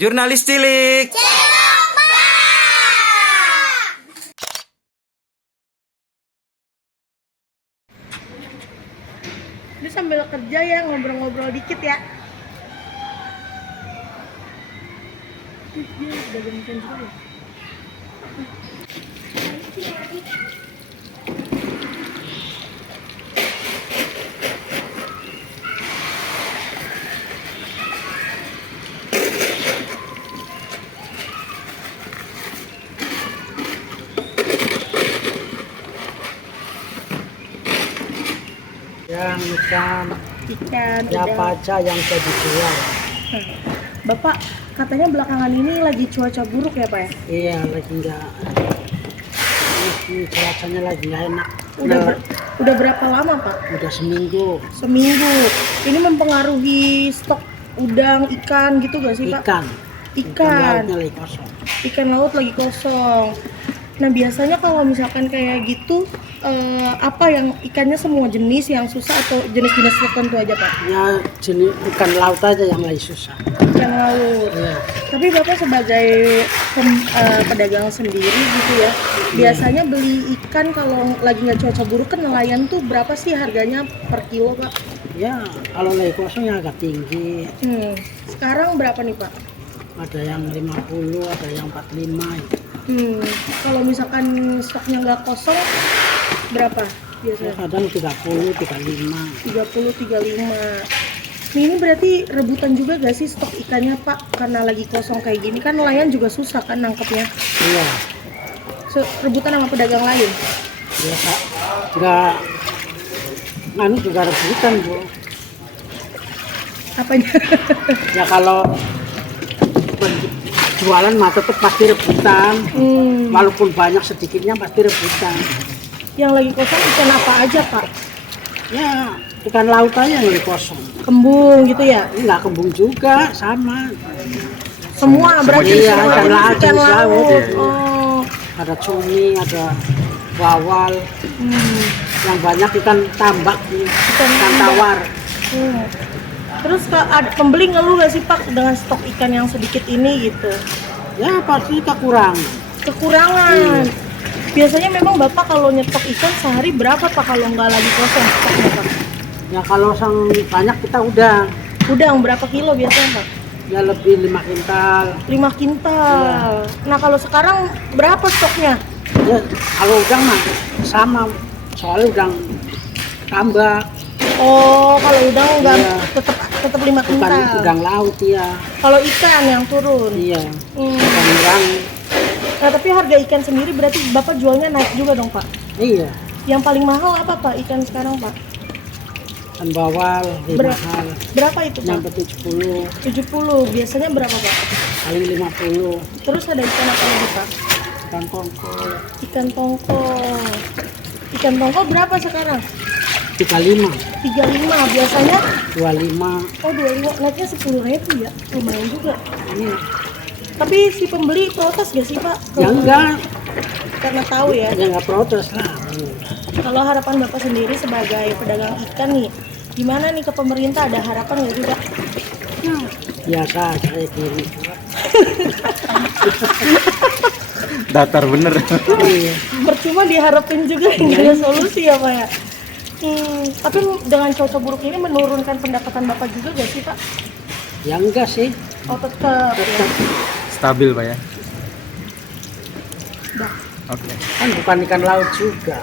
Jurnalis cilik. Ini sambil kerja ya, ngobrol-ngobrol dikit ya. Dia udah gantian juga ya. Yang Ikan ya udah. apa aja yang bisa dijual. Bapak katanya belakangan ini lagi cuaca buruk ya Pak ya? Iya, lagi enggak, ini cuacanya lagi nggak enak. Udah berapa lama Pak? Udah seminggu. Seminggu. Ini mempengaruhi stok udang, ikan gitu gak sih Pak? Ikan lautnya lagi kosong. Ikan laut lagi kosong. Nah biasanya kalau misalkan kayak gitu, apa yang ikannya semua jenis yang susah atau jenis-jenis tertentu aja Pak? Ya jenis ikan laut aja yang lagi susah. Ikan laut. Iya. Tapi Bapak sebagai pedagang sendiri gitu ya, biasanya beli ikan kalau lagi nggak cuaca buruk kan nelayan tuh berapa sih harganya per kilo Pak? Ya kalau lagi kosong ya agak tinggi. Sekarang berapa nih Pak? Ada yang 50, ada yang 45. Kalau misalkan stoknya nggak kosong, berapa Ya, biasanya? kadang 30, 35. 30, 35. Ini berarti rebutan juga gak sih stok ikannya Pak? Karena lagi kosong kayak gini kan nelayan juga susah kan nangkepnya. Iya. Rebutan sama pedagang lain. Ya Kak, nggak anu juga rebutan Bu. Apanya? Ya kalau jualan mah tetap pasti rebutan. Walaupun banyak sedikitnya pasti rebutan. Yang lagi kosong ikan apa aja Pak? Ya ikan laut aja yang lagi kosong. Kembung gitu ya? Enggak kembung juga sama. Semua berarti Iya, semua ikan jenis laut, ikan jenis laut. laut. Iya. Oh. Ada cumi, ada bawal. Yang banyak ikan tambak, ikan tawar. Terus ada pembeli ngeluh gak sih Pak dengan stok ikan yang sedikit ini gitu? Ya pasti kekurangan. Kekurangan. Biasanya memang Bapak kalau nyetok ikan sehari berapa Pak kalau nggak lagi kosong stoknya Pak? Ya kalau sang banyak kita udah. Udang berapa kilo biasanya Pak? Ya lebih 5 kintal. 5 kintal. Nah kalau sekarang berapa stoknya? Ya kalau udang mah sama, soalnya udang tambak. Oh kalau udang nggak Iya. tetap 5 kintal. Bukan udang laut ya. Kalau ikan yang turun. Iya. Ikan urang. Nah tapi harga ikan sendiri berarti Bapak jualnya naik juga dong Pak? Iya. Yang paling mahal apa Pak ikan sekarang Pak? Ikan bawal lebih mahal. Berapa itu Pak? Nyampe 70. 70. Biasanya berapa Pak? Paling 50. Terus ada ikan apa lagi Pak? Ikan tongkol. Ikan tongkol. Ikan tongkol berapa sekarang? 35. 35 biasanya. 25. Oh 25, naiknya 10.000 ya, lumayan juga. Iya. Tapi si pembeli protes gak sih Pak? Ya enggak. Karena tahu ya. Ya enggak protes lah. Kalau harapan Bapak sendiri sebagai pedagang ikan nih, gimana nih ke pemerintah, ada harapan nggak sih Pak? Biasa kayak gini. Datar bener. Iya. Percuma diharapin juga nggak ada solusi ya Pak ya. Tapi dengan cuaca buruk ini menurunkan pendapatan Bapak juga gak sih Pak? Ya enggak sih. Oh tetap ya. Stabil Pak ya. Dah. Oke. Kan bukan ikan laut juga.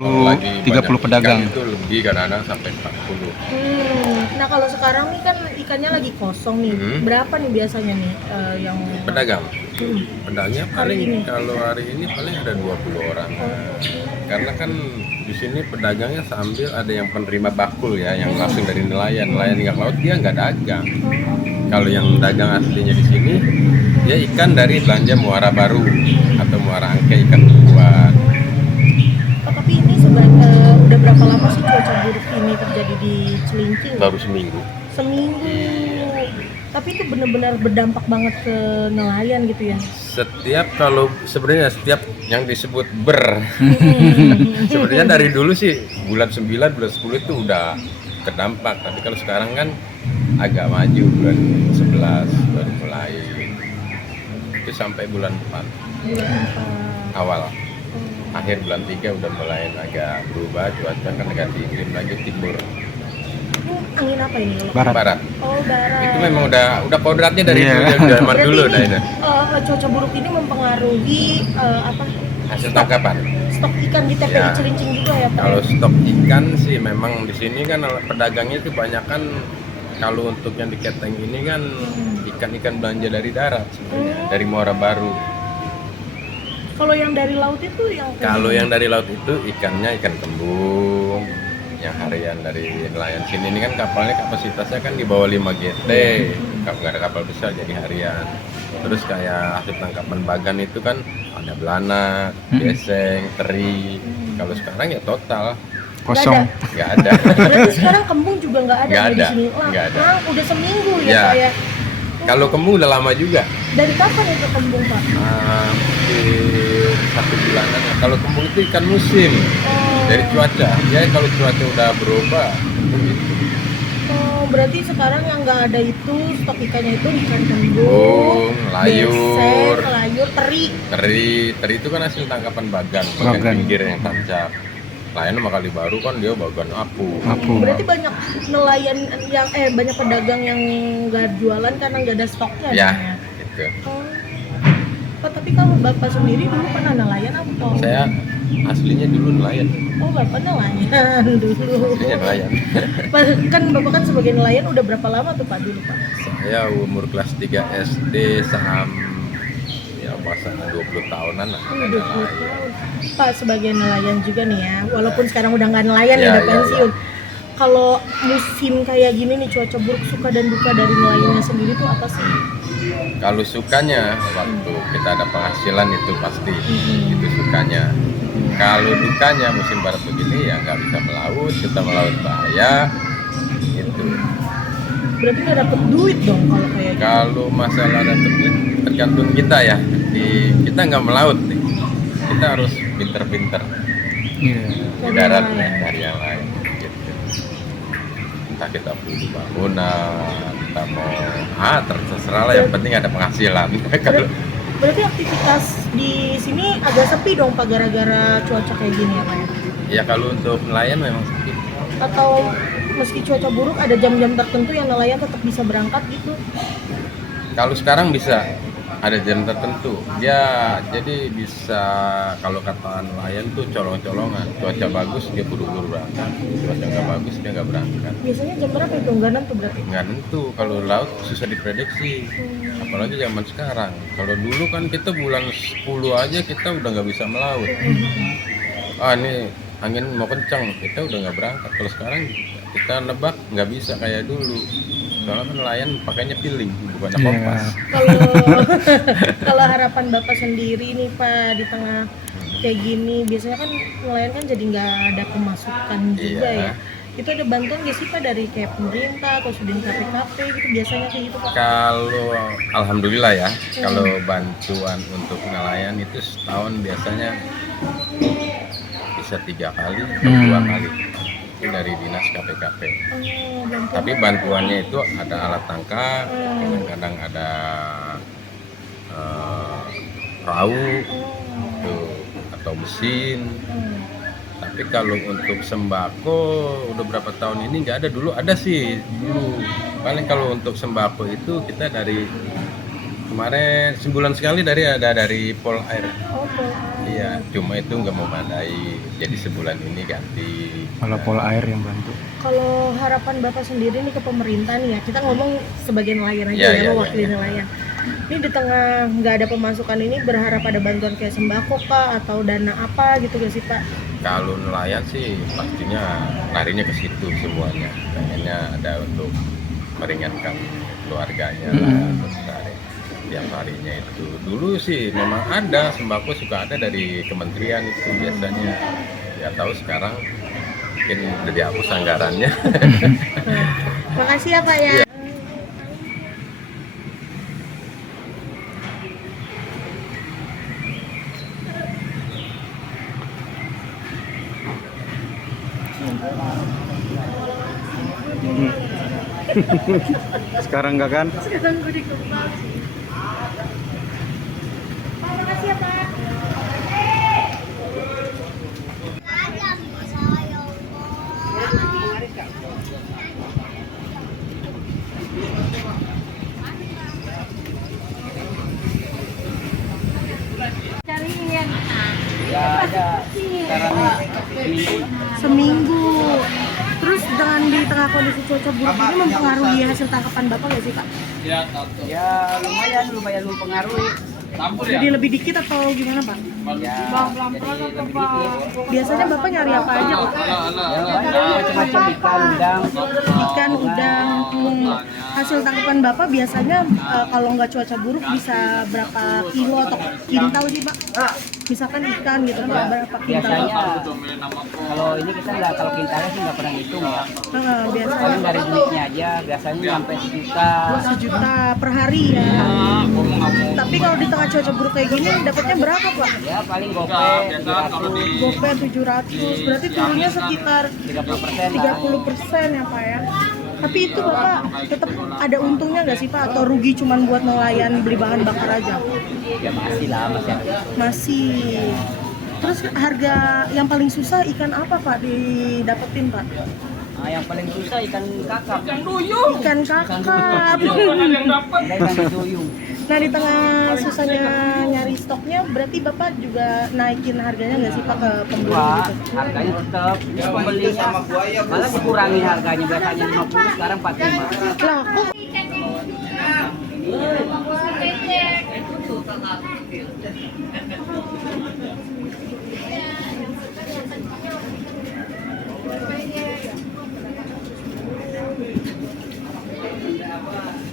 Lagi 30 banyak pedagang. ikan itu lebih kadang-kadang sampai 40. Nah kalau sekarang nih kan ikannya lagi kosong nih, berapa nih biasanya nih yang Pedagang. Hmm. Pedagangnya Hari paling ini? kalau hari ini paling ada 20 orang. Karena kan di sini pedagangnya sambil ada yang penerima bakul ya, yang langsung dari nelayan nggak laut, dia nggak dagang. Kalau yang dagang aslinya di sini, dia ikan dari belanja Muara Baru atau Muara Angke, ikan buat. Oh, tapi ini udah berapa lama sih cuaca buruk ini terjadi di Cilincing? Baru seminggu. Seminggu. Tapi itu benar-benar berdampak banget ke nelayan gitu ya. Sebenarnya setiap yang disebut sebenarnya dari dulu sih bulan 9, bulan 10 itu udah terdampak. Tapi kalau sekarang kan agak maju, bulan 11 baru mulai. Itu sampai bulan 4 awal. Akhir bulan 3 udah mulai agak berubah, cuaca kan ganti iklim lagi timur. Angin apa ini? Barat. Oh, barat. Itu memang udah kodratnya dari zaman dulu dah ini. Cuaca buruk ini mempengaruhi apa? Hasil tangkapan. Stok ikan di TPI Cilincing juga ya, Pak? Kalau stok ikan sih memang di sini kan pedagangnya itu banyak kan, kalau untuk yang di Keteng ini kan ikan-ikan belanja dari darat sebenarnya, dari Muara Baru. Kalau yang dari laut itu yang dari laut itu ikannya ikan kembung. Yang harian dari nelayan sini ini kan kapalnya kapasitasnya kan di bawah 5 GT, nggak ada kapal besar jadi harian. Terus kayak hasil tangkapan bagan itu kan ada belanak, geseng, teri. Kalau sekarang ya total Kosong. nggak ada. Berarti sekarang kembung juga nggak ada Nggak ya di ada, sini? nggak ada. Udah seminggu ya, Ya. Pak ya? Kalau kembung udah lama juga. Dari kapan itu kembung, Pak? Hampir 1 bulanan. Kalau kembung itu ikan musim dari cuaca. Ya kalau cuaca udah berubah, gitu. Oh, berarti sekarang yang nggak ada itu stok ikannya itu ikan kembung, Kembung, layur, besek, layur, teri. teri itu kan hasil tangkapan bagan pinggir yang tancap. Lain sama kali baru kan dia bagan apu. Berarti banyak nelayan yang banyak pedagang yang nggak jualan karena nggak ada stoknya. Ya, namanya. gitu. Oh, tapi kalau Bapak sendiri dulu pernah nelayan atau? Saya aslinya dulu nelayan. Oh, Bapak nelayan dulu. Aslinya nelayan. Kan Bapak kan sebagai nelayan udah berapa lama tuh Pak dulu, Pak? Saya umur kelas 3 SD sampai ya masa 20 tahunan lah. Pak sebagai nelayan juga nih ya, walaupun sekarang udah nggak nelayan ya, udah Ya. pensiun. Kalau musim kayak gini nih cuaca buruk, suka dan duka dari nelayannya sendiri tuh apa sih? Kalau sukanya waktu kita ada penghasilan itu pasti itu sukanya. Kalau dukanya musim barat begini ya nggak bisa melaut, kita melaut bahaya gitu. Berarti nggak dapet duit dong kalau kayak gitu. Kalau masalah dapet duit tergantung kita ya. Kita nggak melaut nih. Kita harus pinter-pinter di darat dari yang lain gitu. Entah kita punya bangunan, kita mau terserah lah, yang penting ada penghasilan. Kalau Berarti aktivitas di sini agak sepi dong Pak gara-gara cuaca kayak gini ya Pak ya? ya kalau untuk nelayan memang sepi. Atau meski cuaca buruk ada jam-jam tertentu yang nelayan tetap bisa berangkat gitu? Kalau sekarang bisa ada jam tertentu. Ya jadi bisa, kalau kata nelayan tuh colong-colongan. Cuaca bagus dia buru-buru berangkat. Cuaca nggak bagus dia nggak berangkat. Biasanya jam berapa itu? Nggak nentu berarti? Nggak tentu, kalau laut susah diprediksi. Apalagi zaman sekarang. Kalau dulu kan kita bulan 10 aja kita udah nggak bisa melaut. Ini angin mau kencang, kita udah nggak berangkat. Kalau sekarang kita nebak nggak bisa kayak dulu. Soalnya kan nelayan pakainya piling, bukan kompas. Kalau harapan Bapak sendiri nih Pak di tengah kayak gini, biasanya kan nelayan kan jadi nggak ada pemasukan juga ya. Itu ada bantuan nggak sih Pak dari kayak pemerintah atau Sudin KPKP gitu biasanya kayak gitu Pak? Kalau alhamdulillah ya, kalau bantuan untuk nelayan itu setahun biasanya bisa 3 kali, 2 kali. Itu dari dinas KPKP. Tapi bantuannya itu ada alat tangkap, kadang-kadang ada perahu itu, atau mesin. Tapi kalau untuk sembako udah berapa tahun ini nggak ada. Dulu ada sih dulu. Paling kalau untuk sembako itu kita dari Kemarin sebulan sekali dari Pol Air. Oh, Iya, cuma itu nggak memadai. Jadi sebulan ini ganti. Malah pola air yang bantu. kalau harapan Bapak sendiri nih ke pemerintah nih ya, kita ngomong sebagai nelayan aja Iya, ya, iya, mewakili iya. nelayan. Ini di tengah nggak ada pemasukan ini berharap ada bantuan kayak sembako Pak atau dana apa gitu gak sih Pak? Kalau nelayan sih pastinya larinya ke situ semuanya. Pengennya ada untuk meringankan keluarganya lah, terus cari tiap harinya itu. Dulu sih memang ada sembako suka ada dari kementerian itu biasanya. Ya tahu sekarang mungkin udah dihapus anggarannya. Makasih ya Pak ya. Sekarang enggak kan? Sekarang gue dikembang. Pak, makasih ya Pak. Cariin. Ya ada sekarang Seminggu. Terus dengan di tengah kondisi cuaca buruk ini mempengaruhi hasil tangkapan Bapak nggak sih Pak? ya lumayan mempengaruhi. Jadi lebih dikit atau gimana Pak? Ya, jadi lebih dikit. Biasanya Bapak nyari apa aja Pak? Ya banyak macam-macam ikan, udang. Ikan, udang. Hasil tangkapan Bapak biasanya kalau nggak cuaca buruk bisa berapa kilo atau kintal sih Pak? Misalkan ikan gitu kan berapa kintal? Biasanya kalau ini kita nggak, kalau kintalnya sih nggak pernah hitung ya. Biasanya Paling dari duitnya aja biasanya sampai 1 juta. 1 juta per hari ya. Tapi kalau di tengah cuaca buruk kayak gini dapatnya berapa Pak? Ya paling gope 700, Gope 700, berarti turunnya sekitar 30% 30% ya Pak ya. Tapi itu Bapak tetap ada untungnya nggak sih Pak? Atau rugi cuman buat nelayan beli bahan bakar aja? Ya masih lah, masih ada. Masih. Terus harga yang paling susah ikan apa Pak didapetin Pak? Nah, yang paling susah ikan kakap. Ikan kakap. Ada ikan duyung. Nah di tengah susahnya nyari stoknya, berarti Bapak juga naikin harganya nggak sih Pak ke pembeli Wah, gitu? harganya tetap pembelinya malah dikurangin harganya, biasanya 50 sekarang 45. Lah kok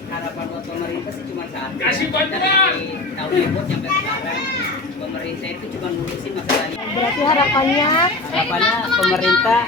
Harapan buat pemerintah sih cuma satu. Kasih bantuan. Tahun ribut sampai sekarang pemerintah itu cuma ngurusin masalah ini. berarti harapannya Harapannya pemerintah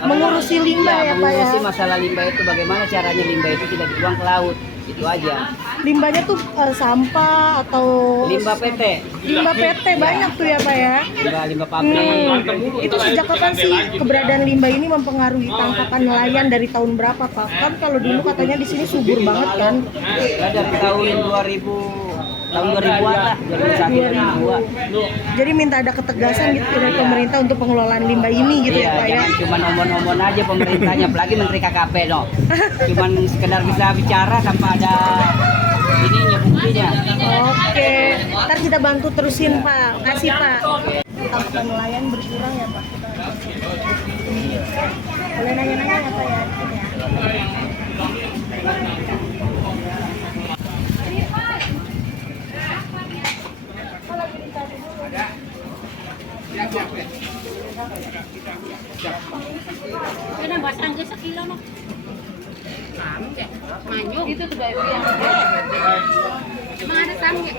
mengurusi limbah ya Pak ya? mengurusi masalah limbah itu, bagaimana caranya limbah itu tidak dibuang ke laut, itu aja. Limbahnya tuh sampah atau Limbah PT, limbah PT banyak tuh ya Pak ya? limbah pabrik. Itu sejak kapan sih keberadaan limbah ini mempengaruhi tangkapan nelayan, dari tahun berapa Pak? Kan kalau dulu katanya di sini subur banget kan? Ya, dari tahun 2000-an lah, 2001 2002. Jadi minta ada ketegasan gitu dari pemerintah untuk pengelolaan limbah ini gitu ya Pak ya? Jangan cuma omong-omong aja pemerintahnya, apalagi Menteri KKP no. Cuman sekedar bisa bicara tanpa ada ininya, buktinya. Oke, ntar kita bantu terusin Pak, kasih Pak. Tangkapan nelayan berkurang ya Pak? Boleh nanya-nanya ya Pak ya? Kena basang ke sekilo mah. Samge. Manyuk. Itu tuh yang. Emang ada samge?